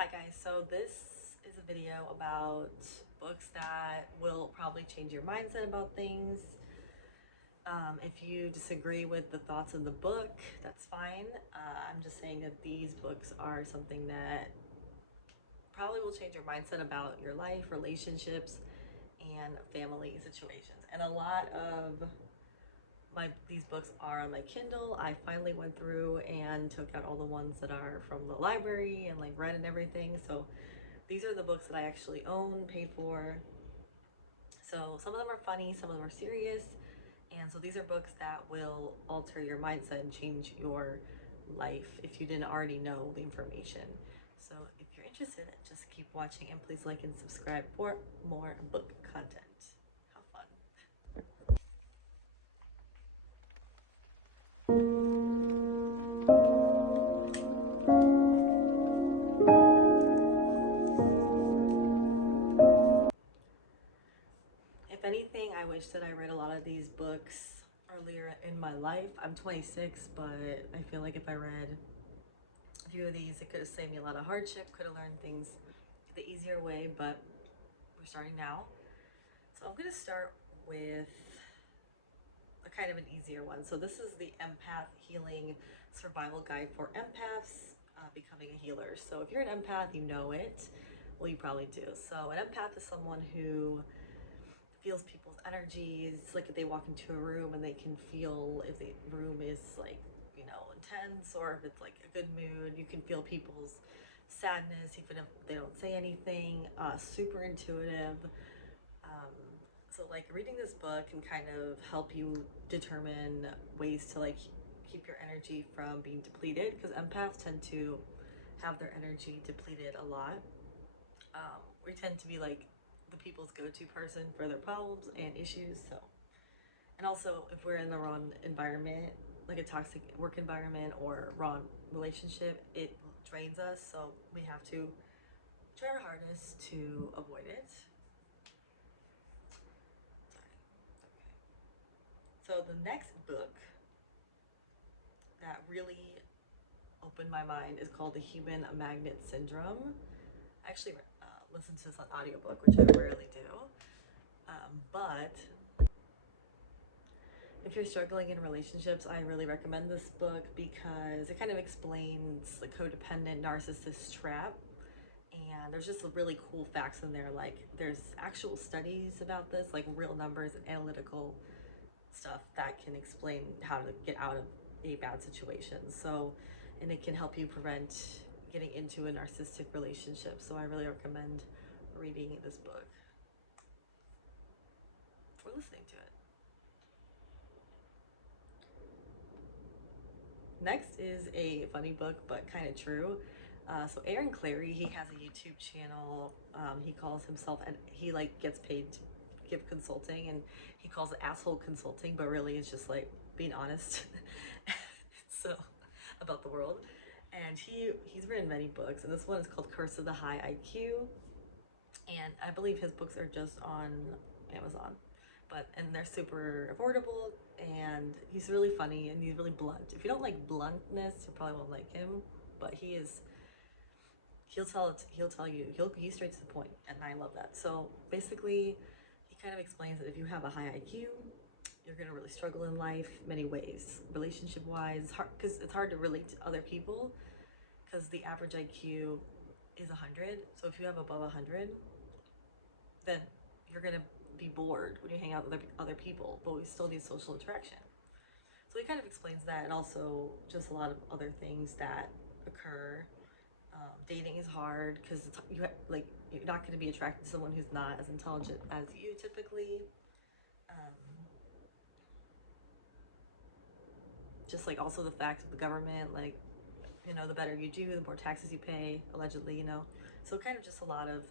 Hi guys, so this is a video about books that will probably change your mindset about things. If you disagree with the thoughts of the book, that's fine. I'm just saying that these books are something that probably will change your mindset about your life, relationships, and family situations. And a lot of these books are on my Kindle. I finally went through and took out all the ones that are from the library and like read and everything. So these are the books that I actually own, paid for. So some of them are funny, some of them are serious. And so these are books that will alter your mindset and change your life if you didn't already know the information. So if you're interested, just keep watching and please like and subscribe for more book content. Have fun. If anything, I wish that I read a lot of these books earlier in my life. I'm 26, but I feel like if I read a few of these, it could have saved me a lot of hardship, could have learned things the easier way, but we're starting now. So I'm gonna start with a kind of an easier one. So this is the Empath Healing Survival Guide for Empaths Becoming a Healer. So if you're an empath, you know it. Well, you probably do. So an empath is someone who feels people's energies, like if they walk into a room and they can feel if the room is like, intense, or if it's like a good mood. You can feel people's sadness even if they don't say anything. Super intuitive. um, so like reading this book can kind of help you determine ways to like keep your energy from being depleted, because empaths tend to have their energy depleted a lot. We tend to be like the people's go-to person for their problems and issues. So, and also if we're in the wrong environment, like a toxic work environment or wrong relationship, it drains us. So we have to try our hardest to avoid it. Sorry. Okay. So the next book that really opened my mind is called The Human Magnet Syndrome. I actually listened to this on audiobook, which I rarely do. But if you're struggling in relationships, I really recommend this book because it kind of explains the codependent narcissist trap. And there's just really cool facts in there. Like there's actual studies about this, like real numbers and analytical stuff that can explain how to get out of a bad situation. So, and it can help you prevent getting into a narcissistic relationship. So I really recommend reading this book or listening to it. Next is a funny book, but kind of true. So Aaron Clarey, he has a YouTube channel. He calls himself, and he like gets paid to give consulting, and he calls it asshole consulting, but really it's just like being honest. So about the world. And he's written many books, and this one is called Curse of the High IQ. And I believe his books are just on Amazon, and they're super affordable, and he's really funny and he's really blunt. If you don't like bluntness, you probably won't like him, but he's straight to the point, and I love that. So basically he kind of explains that if you have a high IQ, you're gonna really struggle in life many ways, relationship wise, because it's hard to relate to other people, because the average IQ is 100. So if you have above 100, then you're gonna be bored when you hang out with other people, but we still need social interaction. So he kind of explains that, and also just a lot of other things that occur. Dating is hard because you're not going to be attracted to someone who's not as intelligent as you typically. Um, just like also the fact of the government, like, the better you do, the more taxes you pay, allegedly. So kind of just a lot of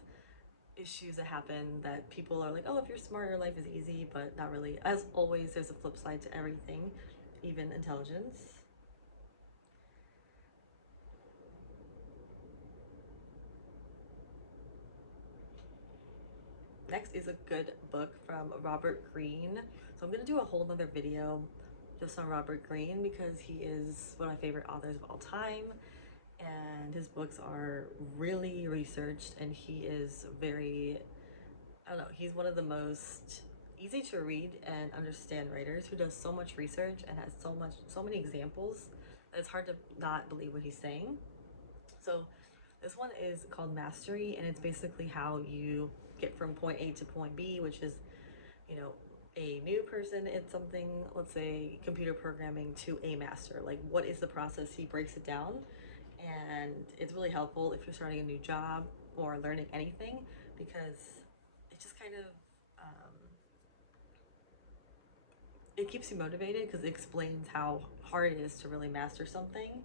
issues that happen that people are like, oh, if you're smart, your life is easy, but not really. As always, there's a flip side to everything, even intelligence. Next is a good book from Robert Greene. So I'm gonna do a whole nother video just on Robert Greene because he is one of my favorite authors of all time. And and his books are really researched, and he is very, I don't know, he's one of the most easy to read and understand writers who does so much research and has so many examples that it's hard to not believe what he's saying. So this one is called Mastery, and it's basically how you get from point A to point B, which is, you know, a new person in something, let's say computer programming, to a master. Like, what is the process? He breaks it down, and it's really helpful if you're starting a new job or learning anything, because it just kind of it keeps you motivated because it explains how hard it is to really master something.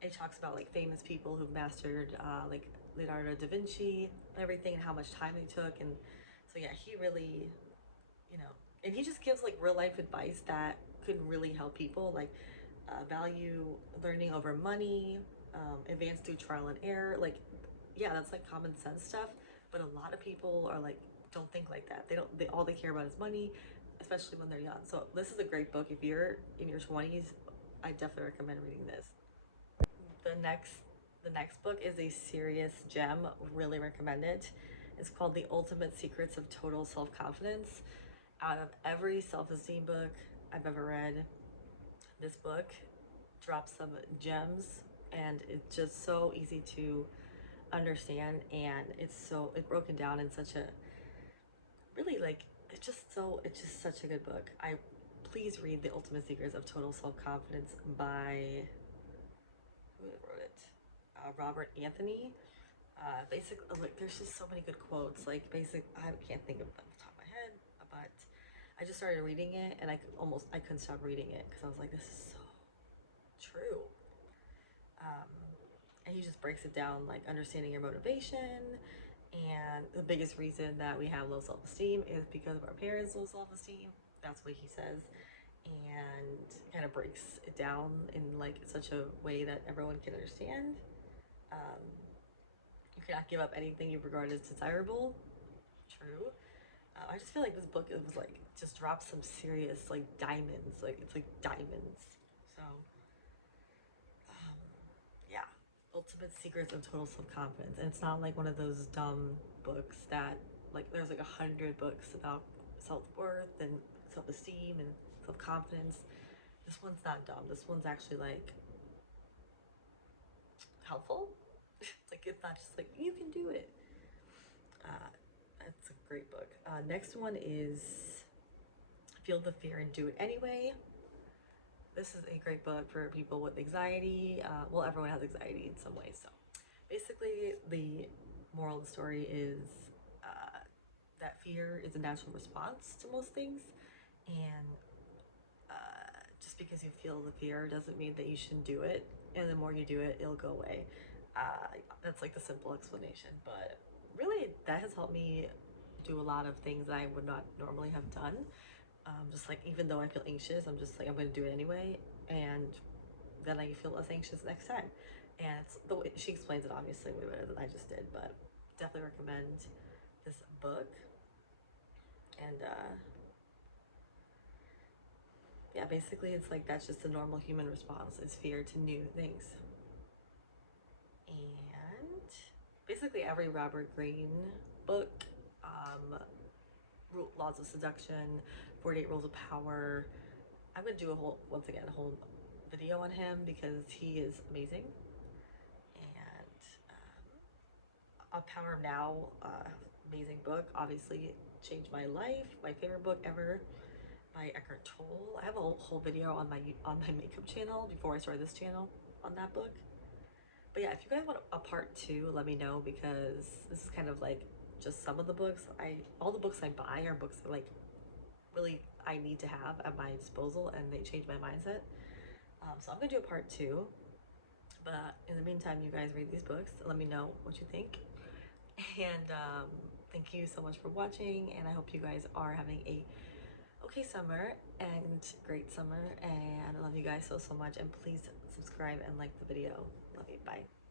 It talks about like famous people who've mastered like Leonardo da Vinci and everything, and how much time they took. And so yeah, he really, you know, and he just gives like real life advice that could really help people, like value learning over money, advance through trial and error. Like, yeah, that's like common sense stuff, but a lot of people are like, don't think like that. They don't, they all they care about is money, especially when they're young. So this is a great book. If you're in your 20s, I definitely recommend reading this. The next book is a serious gem. Really recommend it. It's called The Ultimate Secrets of Total Self-Confidence. Out of every self-esteem book I've ever read, this book drops some gems, and it's just so easy to understand, and it's broken down in such a really like it's just such a good book. I Please read The Ultimate Secrets of Total Self-Confidence by, who wrote it? Robert Anthony. Basically, like, there's just so many good quotes. Like, I can't think of them off the top of my head, but I just started reading it, and I couldn't stop reading it because I was like, this is so true. Um, and he just breaks it down, like understanding your motivation. And the biggest reason that we have low self-esteem is because of our parents' low self-esteem. That's what he says, and kind of breaks it down in like such a way that everyone can understand. Um, you cannot give up anything you regard as desirable. True. I just feel like this book, it was like just dropped some serious like diamonds. Like, it's like diamonds. So um, yeah, Ultimate Secrets of Total Self-Confidence. And it's not like one of those dumb books that, like, there's like 100 books about self-worth and self-esteem and self-confidence. This one's not dumb. This one's actually like helpful. Like, it's not just like you can do it. uh, that's a great book. Next one is Feel the Fear and Do It Anyway. This is a great book for people with anxiety. Well, everyone has anxiety in some way. So basically, the moral of the story is that fear is a natural response to most things. And just because you feel the fear doesn't mean that you shouldn't do it. And the more you do it, it'll go away. That's like the simple explanation. But really, that has helped me do a lot of things that I would not normally have done. Just like, even though I feel anxious, I'm just like, I'm going to do it anyway, and then I feel less anxious next time. And it's the way she explains it, obviously way better than I just did, but definitely recommend this book. And yeah, basically it's like that's just a normal human response, is fear to new things. And basically every Robert Greene book, Laws of Seduction, 48 Rules of Power. I'm gonna do once again, a whole video on him because he is amazing. And A Power of Now, amazing book. Obviously, changed my life. My favorite book ever, by Eckhart Tolle. I have a whole video on my makeup channel before I started this channel on that book. But yeah, if you guys want a part two, let me know, because this is kind of like just some of the books. All the books I buy are books that like really I need to have at my disposal, and they change my mindset. So I'm gonna do a part two. But in the meantime, you guys read these books. Let me know what you think. And thank you so much for watching. And I hope you guys are having a okay summer and great summer. And I love you guys so much. And please subscribe and like the video. Love you. Bye.